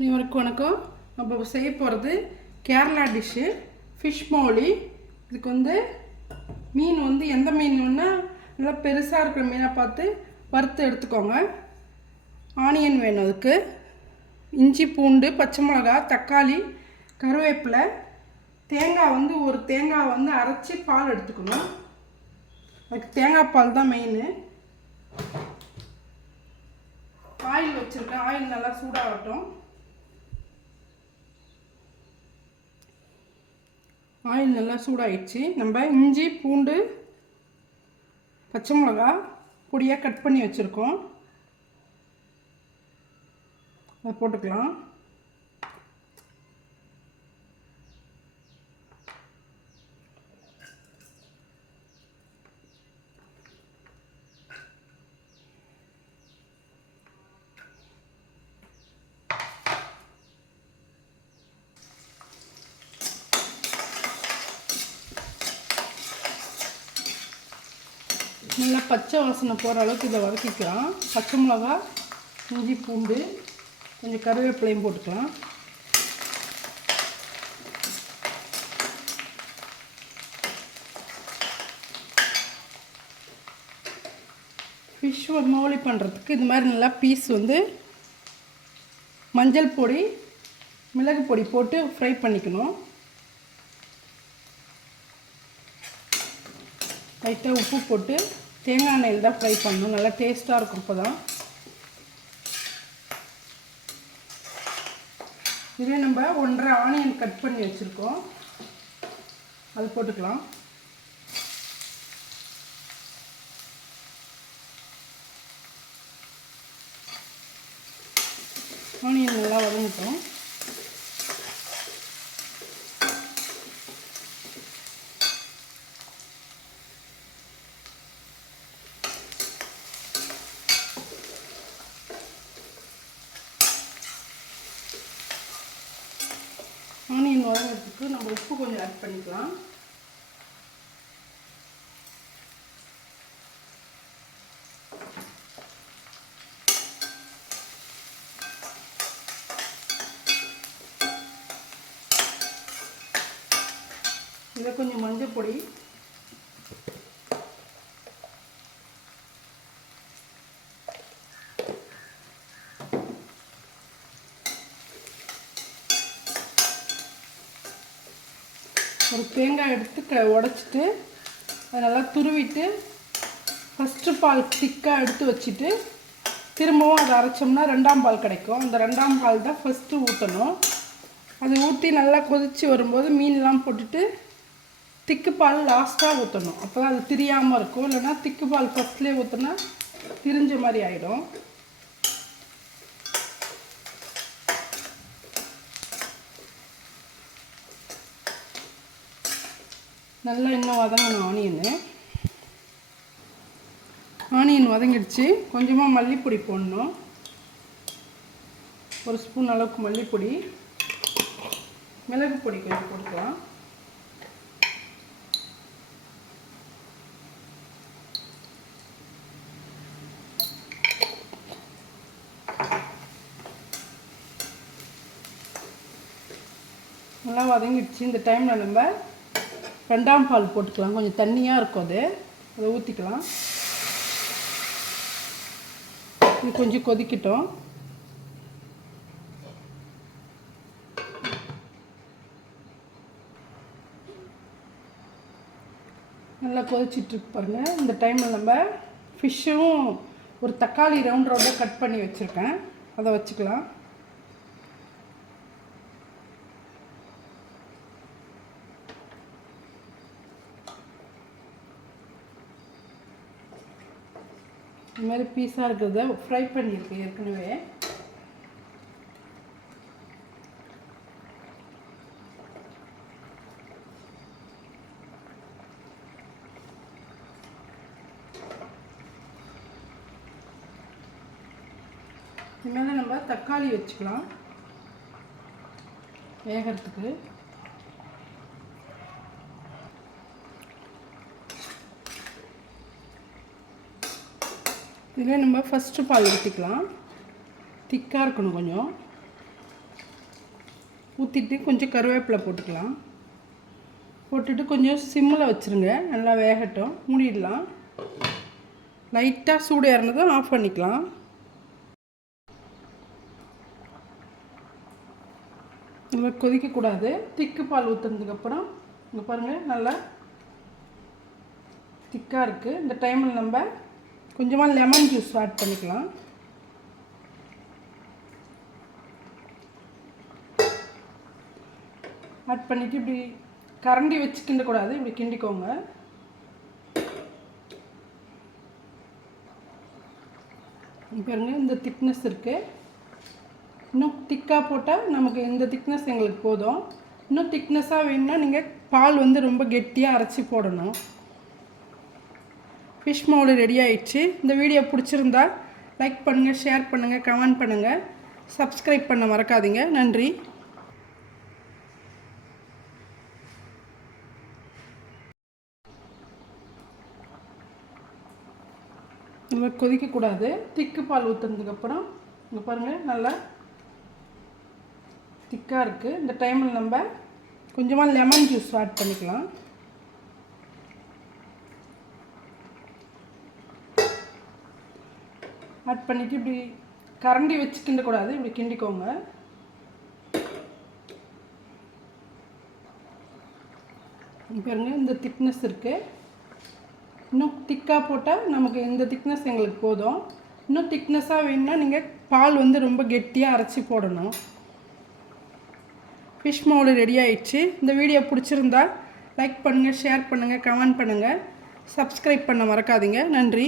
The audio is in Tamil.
அனைவருக்கும் வணக்கம். நம்ம செய்ய போகிறது கேரளா டிஷ்ஷு ஃபிஷ் மோலி. இதுக்கு மீன் எந்த மீனுன்னா நல்லா பெருசாக இருக்கிற மீனை பார்த்து வறுத்து எடுத்துக்கோங்க. ஆனியன் வேணும், அதுக்கு இஞ்சி பூண்டு பச்சை மிளகா தக்காளி கருவேப்பிலை தேங்காய் ஒரு தேங்காய் அரைச்சி பால் எடுத்துக்கணும். அதுக்கு தேங்காய் பால் தான் மெயின். ஆயில் வச்சுருக்கேன், ஆயில் நல்லா சூடாகட்டும். ஆயில் நல்லா சூடாகிடுச்சு. நம்ம இஞ்சி பூண்டு பச்சை மிளகா பொடியாக கட் பண்ணி வச்சுருக்கோம், அதை போட்டுக்கலாம். நல்லா பச்சை வாசனை போகிற அளவுக்கு இதை வதக்கிக்கலாம். பச்சை மிளகா இஞ்சி பூண்டு கொஞ்சம் கருவேப்பிலையும் போட்டுக்கலாம். ஃபிஷ் மோலி பண்ணுறதுக்கு இது மாதிரி நல்லா பீஸ் மஞ்சள் பொடி மிளகு பொடி போட்டு ஃப்ரை பண்ணிக்கணும். லைட்டாக உப்பு போட்டு தேங்காய் எண்ணெயில் தான் ஃப்ரை பண்ணணும், நல்லா டேஸ்ட்டாக இருக்கும். இப்போ தான் இதே நம்ம 1.5 ஆனியன் கட் பண்ணி வச்சுருக்கோம், அது போட்டுக்கலாம். ஆனியன் நல்லா வதங்கிட்டோம். ஆனியன் வதங்கிறதுக்கு நம்ம உப்பு கொஞ்சம் ஆட் பண்ணிக்கலாம். இதில் கொஞ்சம் மஞ்சள் பொடி, ஒரு தேங்காய் எடுத்து உடைச்சிட்டு அதை நல்லா துருவிட்டு ஃபஸ்ட்டு பால் திக்காக எடுத்து வச்சுட்டு திரும்பவும் அதை அரைச்சோம்னா 2ஆம் பால் கிடைக்கும். அந்த 2ஆம் பால் தான் ஃபஸ்ட்டு ஊற்றணும். அது ஊற்றி நல்லா கொதித்து வரும்போது மீன்லாம் போட்டுட்டு திக்கு பால் லாஸ்ட்டாக ஊற்றணும். அப்போ தான் அது திரியாமல் இருக்கும். இல்லைன்னா திக்கு பால் ஃபஸ்ட்லேயே ஊற்றினா திரிஞ்ச மாதிரி ஆகிடும். நல்லா இன்னும் வதங்கணும். ஆனியன் வதங்கிடுச்சு. கொஞ்சமாக மல்லிப்பொடி போடணும், 1 ஸ்பூன் அளவுக்கு மல்லிப்பொடி, மிளகு பொடி கொஞ்சம் போட்டுக்கலாம். நல்லா வதங்கிடுச்சு. இந்த டைமில் நம்ம 2ஆம் பால் போட்டுக்கலாம். கொஞ்சம் தண்ணியாக இருக்கும், அதை ஊற்றிக்கலாம். இது கொஞ்சம் கொதிக்கட்டும். நல்லா கொதிச்சிட்ருக்கு பாருங்கள். இந்த டைமில் நம்ம ஃபிஷ்ஷும் ஒரு தக்காளி ரவுண்டாக கட் பண்ணி வச்சுருக்கேன், அதை வச்சுக்கலாம். இந்த மாதிரி பீஸாக இருக்கிறத ஃப்ரை பண்ணியிருக்கேன் ஏற்கனவே. இது மேலே நம்ம தக்காளி வச்சுக்கலாம் வேகிறதுக்கு. இதில் நம்ம ஃபஸ்ட்டு பால் ஊற்றிக்கலாம். திக்காக இருக்கணும் கொஞ்சம். ஊற்றிட்டு கொஞ்சம் கருவேப்பிலை போட்டுக்கலாம். போட்டுட்டு கொஞ்சம் சிம்மில் வச்சுருங்க, நல்லா வேகட்டும். மூடிடலாம். லைட்டாக சூடு ஏறினதும் ஆஃப் பண்ணிக்கலாம். நல்லா கொதிக்கக்கூடாது. திக்கு பால் ஊற்றுனதுக்கப்புறம் இங்கே பாருங்கள் நல்லா திக்காக இருக்குது. இந்த டைமில் நம்ம கொஞ்சமாக லெமன் ஜூஸ் ஆட் பண்ணிக்கலாம். ஆட் பண்ணிவிட்டு இப்படி கரண்டி வச்சு கிண்டக்கூடாது, இப்படி கிண்டிக்கோங்க. பாருங்க இந்த திக்னஸ் இருக்குது. இன்னும் திக்காக போட்டால் நமக்கு இந்த திக்னஸ் எங்களுக்கு போதும். இன்னும் திக்னஸாக வேணும்னா நீங்கள் பால் வந்து ரொம்ப கெட்டியாக அரைச்சி போடணும். ஃபிஷ் மோல்டு ரெடி ஆயிடுச்சு. இந்த வீடியோ பிடிச்சிருந்தா லைக் பண்ணுங்கள், ஷேர் பண்ணுங்கள், கமெண்ட் பண்ணுங்கள், சப்ஸ்கிரைப் பண்ண மறக்காதீங்க. நன்றி. நல்லா கொதிக்கக்கூடாது. திக்கு பால் ஊற்றுனதுக்கப்புறம் இங்கே பாருங்கள் நல்லா திக்காக இருக்குது. இந்த டைமில் நம்ம கொஞ்சமாக லெமன் ஜூஸ் ஆட் பண்ணிக்கலாம். ஆட் பண்ணிவிட்டு இப்படி கரண்டி வச்சு கிண்டக்கூடாது, இப்படி கிண்டிக்கோங்க. பாருங்க இந்த திக்னஸ் இருக்குது. இன்னும் திக்காக போட்டால் நமக்கு இந்த திக்னஸ் எங்களுக்கு போதும். இன்னும் திக்னஸாக வேணும்னா நீங்கள் பால் வந்து ரொம்ப கெட்டியாக அரைச்சி போடணும். ஃபிஷ் மோல்டு ரெடி ஆயிடுச்சு. இந்த வீடியோ பிடிச்சிருந்தா லைக் பண்ணுங்கள், ஷேர் பண்ணுங்கள், கமெண்ட் பண்ணுங்கள், சப்ஸ்கிரைப் பண்ண மறக்காதீங்க. நன்றி.